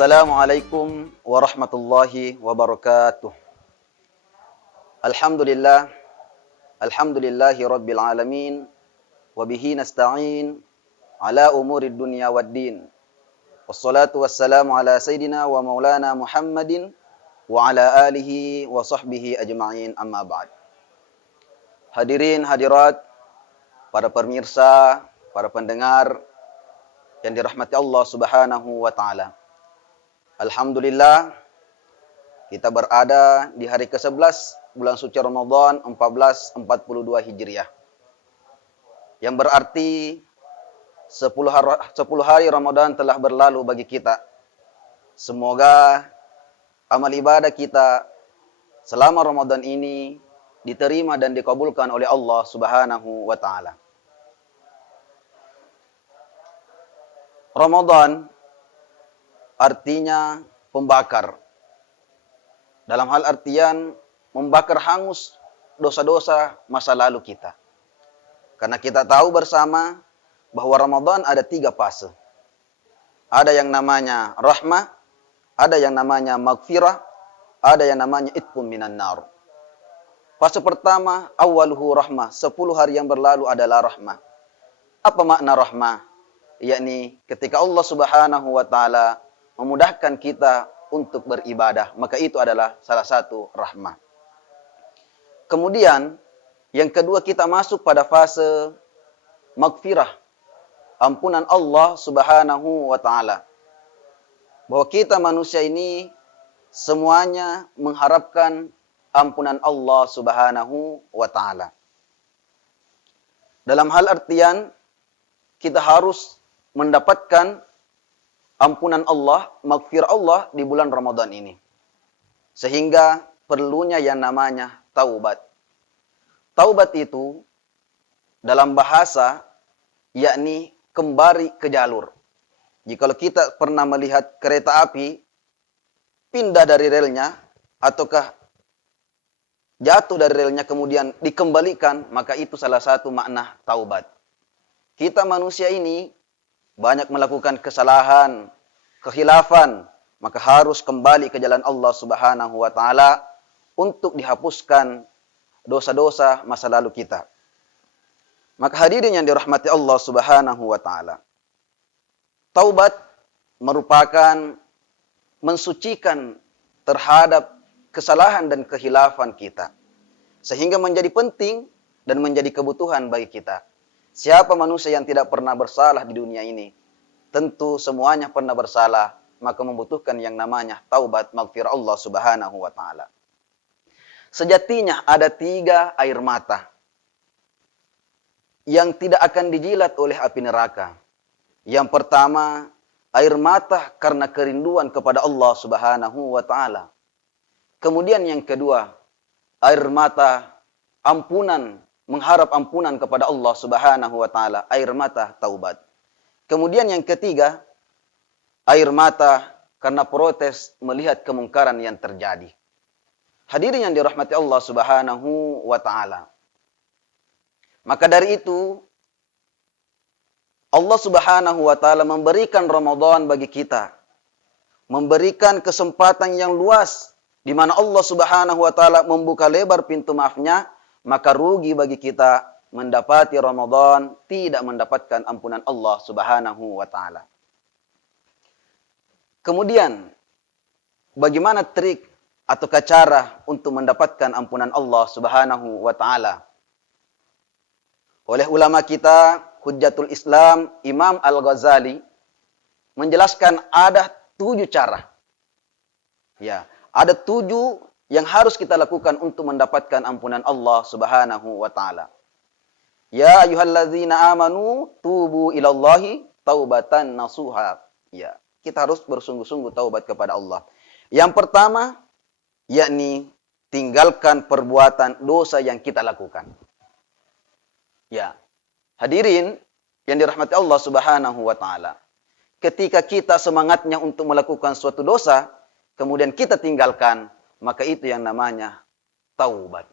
Assalamualaikum warahmatullahi wabarakatuh. Alhamdulillah, alhamdulillahi rabbil alamin, wabihi nasta'in ala umurid dunya waddin. Wassalatu wassalamu ala sayyidina wa maulana Muhammadin wa ala alihi wa sahbihi ajma'in, amma ba'd. Hadirin hadirat, para pemirsa, para pendengar yang dirahmati Allah Subhanahu wa taala. Alhamdulillah, kita berada di hari ke-11 bulan suci Ramadan 1442 Hijriah. Yang berarti 10 hari Ramadan telah berlalu bagi kita. Semoga amal ibadah kita selama Ramadan ini diterima dan dikabulkan oleh Allah Subhanahu wa taala. Ramadan artinya pembakar. Dalam hal artian membakar hangus dosa-dosa masa lalu kita. Karena kita tahu bersama bahwa Ramadan ada 3 fase. Ada yang namanya rahmah, ada yang namanya maghfirah, ada yang namanya itqum minan nar. Fase pertama, awaluhu rahmah. 10 hari yang berlalu adalah rahmah. Apa makna rahmah? Yakni ketika Allah Subhanahu wa taala memudahkan kita untuk beribadah, maka itu adalah salah satu rahmah. Kemudian, yang kedua kita masuk pada fase maghfirah, ampunan Allah Subhanahu wa taala. Bahwa kita manusia ini semuanya mengharapkan ampunan Allah Subhanahu wa taala. Dalam hal artian kita harus mendapatkan ampunan Allah, maghfirah Allah di bulan Ramadan ini. Sehingga perlunya yang namanya taubat. Taubat itu dalam bahasa yakni kembali ke jalur. Jikalau kita pernah melihat kereta api pindah dari relnya ataukah jatuh dari relnya kemudian dikembalikan, maka itu salah satu makna taubat. Kita manusia ini banyak melakukan kesalahan, kekhilafan, maka harus kembali ke jalan Allah Subhanahu wa taala untuk dihapuskan dosa-dosa masa lalu kita. Maka hadirin yang dirahmati Allah Subhanahu wa taala. Taubat merupakan mensucikan terhadap kesalahan dan kekhilafan kita. Sehingga menjadi penting dan menjadi kebutuhan bagi kita. Siapa manusia yang tidak pernah bersalah di dunia ini? Tentu semuanya pernah bersalah, maka membutuhkan yang namanya taubat maghfirah Allah Subhanahu wa taala. Sejatinya ada 3 air mata yang tidak akan dijilat oleh api neraka. Yang pertama, air mata karena kerinduan kepada Allah Subhanahu wa taala. Kemudian yang kedua, air mata ampunan, mengharap ampunan kepada Allah Subhanahu wa taala, air mata taubat. Kemudian yang ketiga, air mata karena protes melihat kemungkaran yang terjadi. Hadirin yang dirahmati Allah Subhanahu wa taala. Maka dari itu Allah Subhanahu wa taala memberikan Ramadan bagi kita. Memberikan kesempatan yang luas di mana Allah Subhanahu wa taala membuka lebar pintu maafnya. Maka rugi bagi kita mendapati Ramadan tidak mendapatkan ampunan Allah Subhanahu wa taala. Kemudian, bagaimana trik atau cara untuk mendapatkan ampunan Allah Subhanahu wa taala? Oleh ulama kita, Hujjatul Islam, Imam Al-Ghazali menjelaskan ada 7 cara. Ya, ada 7 yang harus kita lakukan untuk mendapatkan ampunan Allah Subhanahu wa taala. Ya ayyuhallazina amanu tubu ilallahi taubatan nasuha. Ya, kita harus bersungguh-sungguh taubat kepada Allah. Yang pertama, yakni tinggalkan perbuatan dosa yang kita lakukan. Ya. Hadirin yang dirahmati Allah Subhanahu wa taala. Ketika kita semangatnya untuk melakukan suatu dosa, kemudian kita tinggalkan, maka itu yang namanya taubat.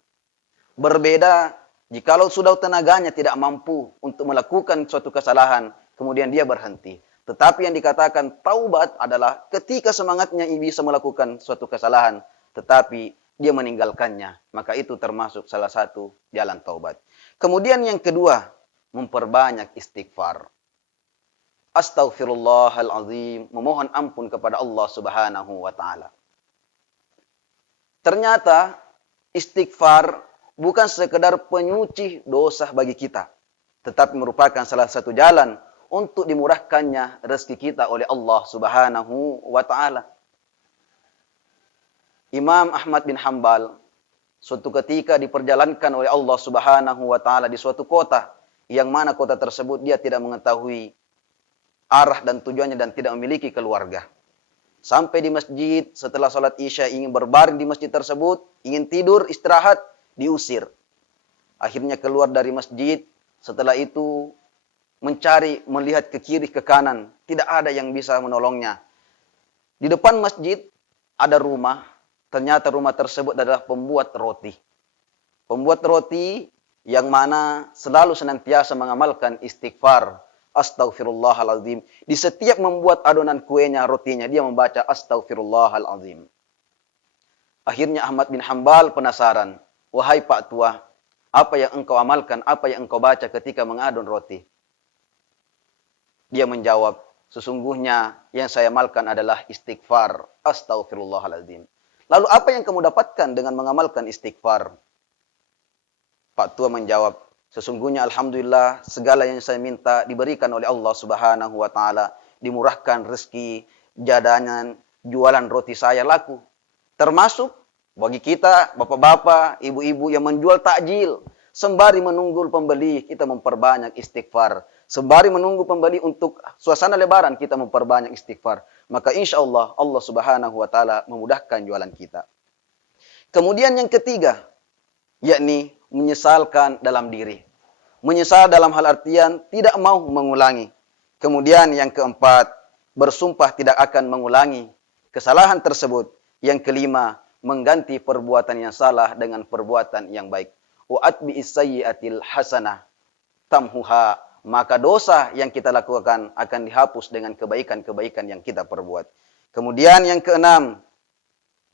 Berbeda jikalau sudah tenaganya tidak mampu untuk melakukan suatu kesalahan, kemudian dia berhenti. Tetapi yang dikatakan taubat adalah ketika semangatnya bisa melakukan suatu kesalahan, tetapi dia meninggalkannya. Maka itu termasuk salah satu jalan taubat. Kemudian yang kedua, memperbanyak istighfar. Astaghfirullahalazim, memohon ampun kepada Allah Subhanahu wa taala. Ternyata istighfar bukan sekedar penyuci dosa bagi kita, tetapi merupakan salah satu jalan untuk dimurahkannya rezeki kita oleh Allah Subhanahu wa taala. Imam Ahmad bin Hanbal suatu ketika diperjalankan oleh Allah Subhanahu wa taala di suatu kota, yang mana kota tersebut dia tidak mengetahui arah dan tujuannya dan tidak memiliki keluarga. Sampai di masjid, setelah sholat isya ingin berbaring di masjid tersebut, ingin tidur, istirahat, diusir. Akhirnya keluar dari masjid, setelah itu mencari, melihat ke kiri, ke kanan. Tidak ada yang bisa menolongnya. Di depan masjid ada rumah, ternyata rumah tersebut adalah pembuat roti. Pembuat roti yang mana selalu senantiasa mengamalkan istighfar. Astaghfirullahalazim. Di setiap membuat adonan kuenya, rotinya, dia membaca astaghfirullahalazim. Akhirnya Ahmad bin Hanbal penasaran. Wahai Pak Tua, apa yang engkau amalkan, apa yang engkau baca ketika mengadon roti? Dia menjawab, sesungguhnya yang saya amalkan adalah istighfar. Astaghfirullahalazim. Lalu apa yang kamu dapatkan dengan mengamalkan istighfar? Pak Tua menjawab, sesungguhnya alhamdulillah segala yang saya minta diberikan oleh Allah Subhanahu wa taala, dimurahkan rezeki, jadanan, jualan roti saya laku. Termasuk bagi kita bapak-bapak, ibu-ibu yang menjual takjil, sembari menunggu pembeli kita memperbanyak istighfar. Sembari menunggu pembeli untuk suasana lebaran kita memperbanyak istighfar. Maka insya Allah Allah Subhanahu wa taala memudahkan jualan kita. Kemudian yang ketiga, yakni menyesalkan dalam diri. Menyesal dalam hal artian tidak mau mengulangi. Kemudian yang keempat, bersumpah tidak akan mengulangi kesalahan tersebut. Yang kelima, mengganti perbuatan yang salah dengan perbuatan yang baik. Wa atbi'is sayyi'atil hasanah tamhuha. Maka dosa yang kita lakukan akan dihapus dengan kebaikan-kebaikan yang kita perbuat. Kemudian yang keenam,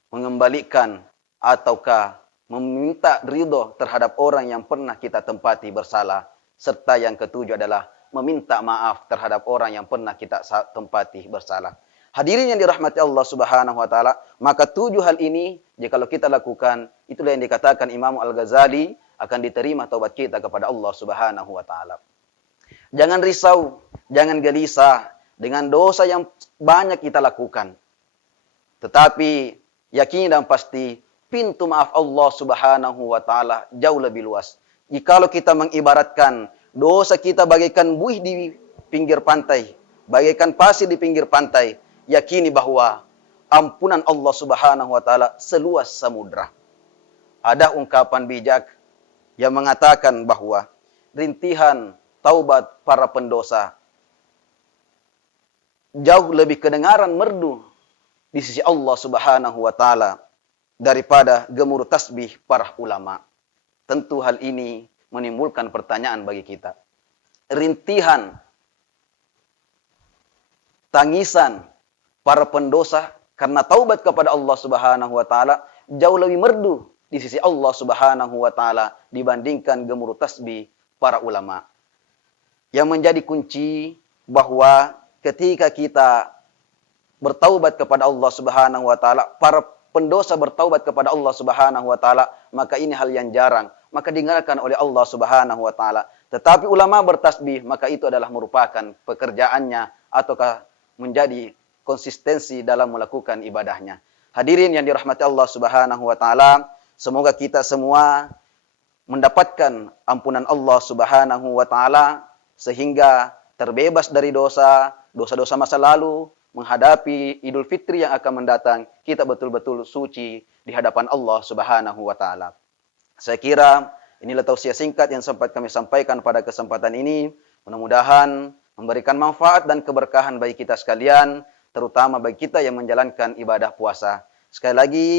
mengembalikan ataukah meminta ridho terhadap orang yang pernah kita tempati bersalah. Serta yang ketujuh adalah meminta maaf terhadap orang yang pernah kita tempati bersalah. Hadirin yang dirahmati Allah Subhanahu wa taala, maka 7 hal ini jikalau kita lakukan, itulah yang dikatakan Imam Al-Ghazali, akan diterima taubat kita kepada Allah Subhanahu wa taala. Jangan risau, jangan gelisah dengan dosa yang banyak kita lakukan. Tetapi yakini dan pasti pintu maaf Allah Subhanahu wa taala jauh lebih luas. Jikalau kita mengibaratkan dosa kita bagaikan buih di pinggir pantai, bagaikan pasir di pinggir pantai, yakini bahwa ampunan Allah Subhanahu wa taala seluas samudra. Ada ungkapan bijak yang mengatakan bahwa rintihan taubat para pendosa jauh lebih kedengaran merdu di sisi Allah Subhanahu wa taala daripada gemuruh tasbih para ulama. Tentu hal ini menimbulkan pertanyaan bagi kita. Rintihan, tangisan para pendosa karena taubat kepada Allah Subhanahu wa taala jauh lebih merdu di sisi Allah Subhanahu wa taala dibandingkan gemuruh tasbih para ulama. Yang menjadi kunci bahwa ketika kita bertaubat kepada Allah Subhanahu wa taala, para pendosa bertaubat kepada Allah Subhanahu wa taala, maka ini hal yang jarang, maka didengarkan oleh Allah Subhanahu wa taala. Tetapi ulama bertasbih, maka itu adalah merupakan pekerjaannya ataukah menjadi konsistensi dalam melakukan ibadahnya. Hadirin yang dirahmati Allah Subhanahu wa taala, semoga kita semua mendapatkan ampunan Allah Subhanahu wa taala sehingga terbebas dari dosa-dosa masa lalu, menghadapi Idul Fitri yang akan mendatang, kita betul-betul suci di hadapan Allah Subhanahu wa taala. Saya kira inilah tausiah singkat yang sempat kami sampaikan pada kesempatan ini. Mudah-mudahan memberikan manfaat dan keberkahan bagi kita sekalian, terutama bagi kita yang menjalankan ibadah puasa. Sekali lagi,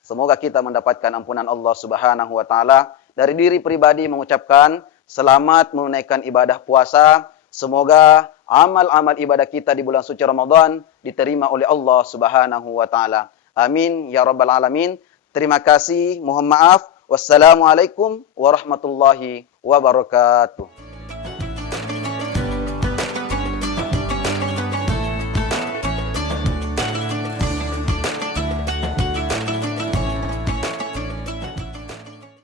semoga kita mendapatkan ampunan Allah Subhanahu wa taala. Dari diri pribadi mengucapkan selamat menunaikan ibadah puasa. Semoga amal-amal ibadah kita di bulan suci Ramadan diterima oleh Allah Subhanahu wa taala. Amin ya rabbal alamin. Terima kasih, mohon maaf. Wassalamualaikum warahmatullahi wabarakatuh.